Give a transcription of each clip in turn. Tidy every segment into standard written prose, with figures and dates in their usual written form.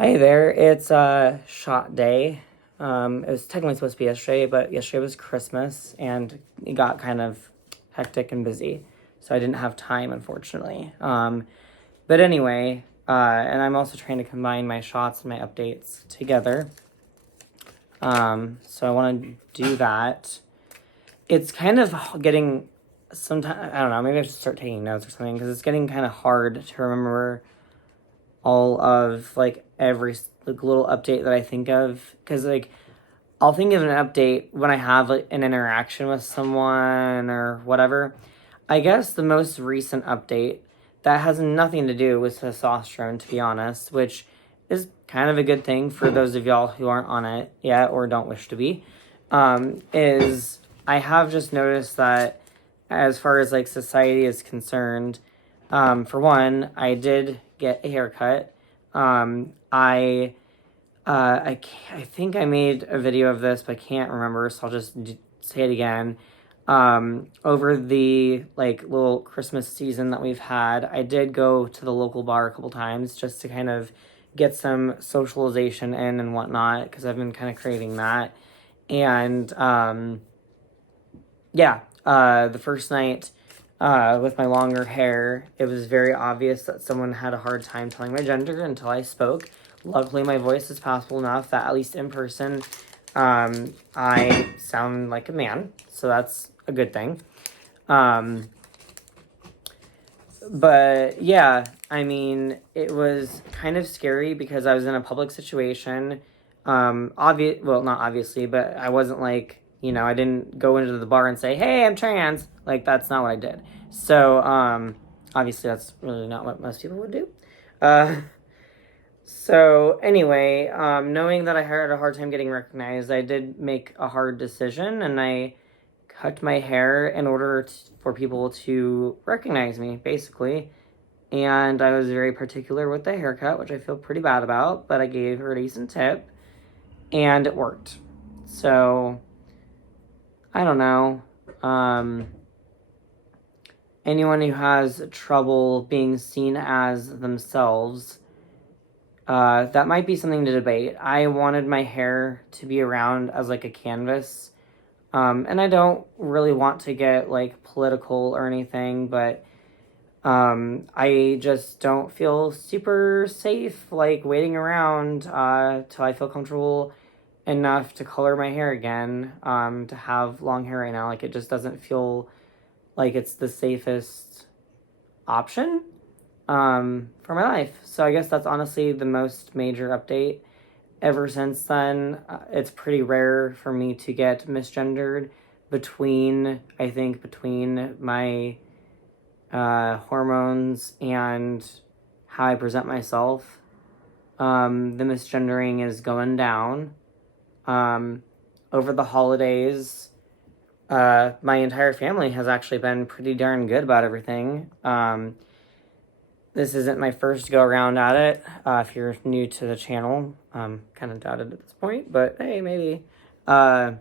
Hi there, it's shot day. It was technically supposed to be yesterday, but yesterday was Christmas and it got kind of hectic and busy. So I didn't have time, unfortunately. But anyway, and I'm also trying to combine my shots and my updates together. So I want to do that. It's kind of getting sometimes, I don't know, maybe I should start taking notes or something because it's getting kind of hard to remember all of like every little update that I think of because like I'll think of an update when I have like an interaction with someone or whatever. I guess the most recent update that has nothing to do with testosterone, to be honest, which is kind of a good thing for those of y'all who aren't on it yet or don't wish to be, is I have just noticed that as far as like society is concerned, for one, I did get a haircut. I think I made a video of this, but I can't remember, so I'll just say it again. Over the like little Christmas season that we've had, I did go to the local bar a couple times just to kind of get some socialization in and whatnot because I've been kind of craving that. And yeah, the first night with my longer hair, it was very obvious that someone had a hard time telling my gender until I spoke. Luckily, my voice is passable enough that at least in person, I sound like a man, so that's a good thing. But yeah, I mean, it was kind of scary because I was in a public situation. Well, not obviously, but I wasn't like, I didn't go into the bar and say, "Hey, I'm trans." Like that's not what I did. So, obviously, that's really not what most people would do. Uh, so anyway, knowing that I had a hard time getting recognized, I did make a hard decision, and I cut my hair in order for people to recognize me, basically. And I was very particular with the haircut, which I feel pretty bad about, but I gave her a decent tip, and it worked. So, I don't know. Anyone who has trouble being seen as themselves, that might be something to debate. I wanted my hair to be around as like a canvas. And I don't really want to get like political or anything, but I just don't feel super safe like waiting around till I feel comfortable enough to color my hair again. To have long hair right now, like it just doesn't feel like it's the safest option for my life. So I guess that's honestly the most major update. Ever since then, it's pretty rare for me to get misgendered between my hormones and how I present myself. The misgendering is going down. Over the holidays, my entire family has actually been pretty darn good about everything. This isn't my first go around at it. If you're new to the channel, kind of doubted at this point, but hey, maybe. Yeah,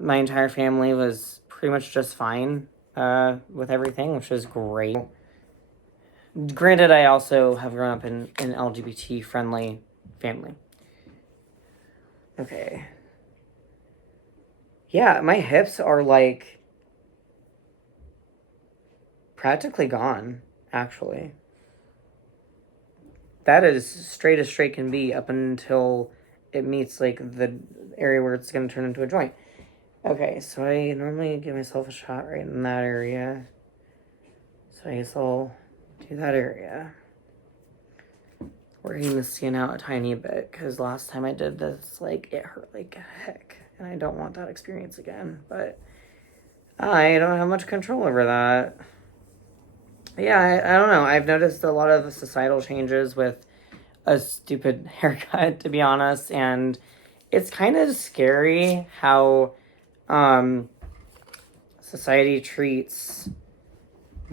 my entire family was pretty much just fine with everything, which is great. Granted, I also have grown up in an LGBT friendly family. Okay. Yeah, my hips are like practically gone, actually. That is straight as straight can be up until it meets like the area where it's going to turn into a joint. Okay, so I normally give myself a shot right in that area. So I guess I'll do that area. Working the skin out a tiny bit because last time I did this, like, it hurt like heck. And I don't want that experience again. But I don't have much control over that. Yeah, I don't know. I've noticed a lot of societal changes with a stupid haircut, to be honest. And it's kind of scary how society treats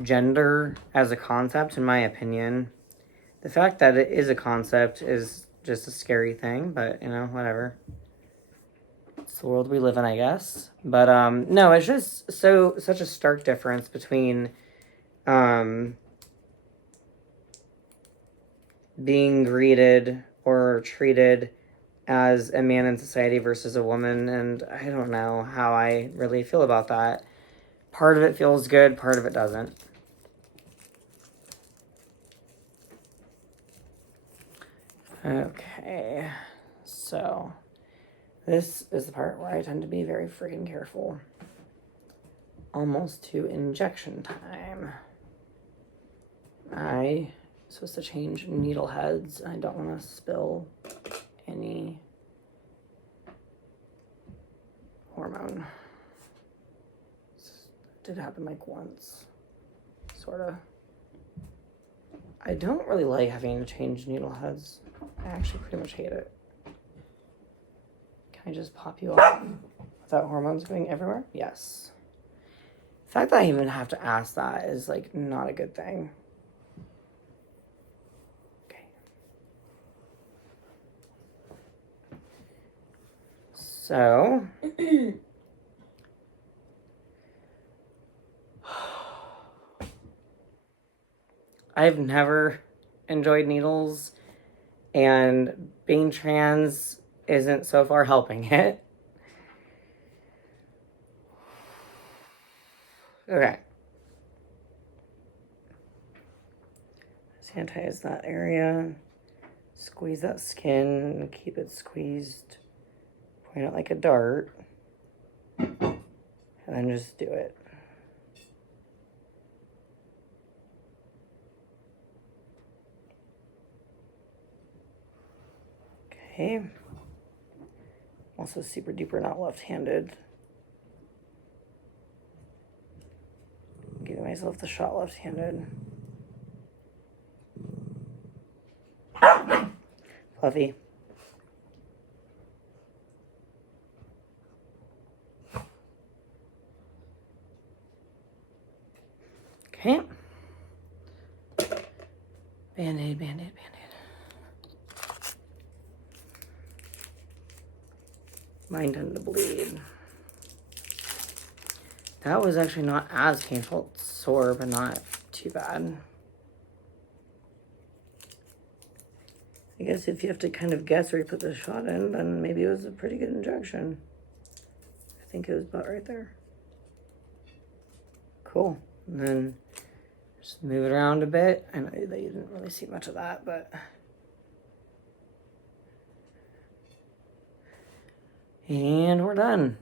gender as a concept, in my opinion. The fact that it is a concept is just a scary thing, but, whatever. It's the world we live in, I guess. But, no, it's just such a stark difference between, being greeted or treated as a man in society versus a woman, and I don't know how I really feel about that. Part of it feels good, part of it doesn't. Okay, so this is the part where I tend to be very freaking careful. Almost to injection time. I'm supposed to change needle heads. I don't want to spill any hormone. This did happen like once, sort of. I don't really like having to change needle heads. I actually pretty much hate it. Can I just pop you up without hormones going everywhere? Yes. The fact that I even have to ask that is like not a good thing. Okay. So I've never enjoyed needles, and being trans isn't so far helping it. Okay. Sanitize that area. Squeeze that skin. Keep it squeezed. Point it like a dart. And then just do it. Okay. Also super duper not left-handed. Giving myself the shot left-handed. Fluffy. Okay. Band-aid, band-aid, band-aid. Mine tended to bleed. That was actually not as painful. It's sore, but not too bad. I guess if you have to kind of guess where you put the shot in, then maybe it was a pretty good injection. I think it was about right there. Cool. And then just move it around a bit. I know that you didn't really see much of that, but... And we're done.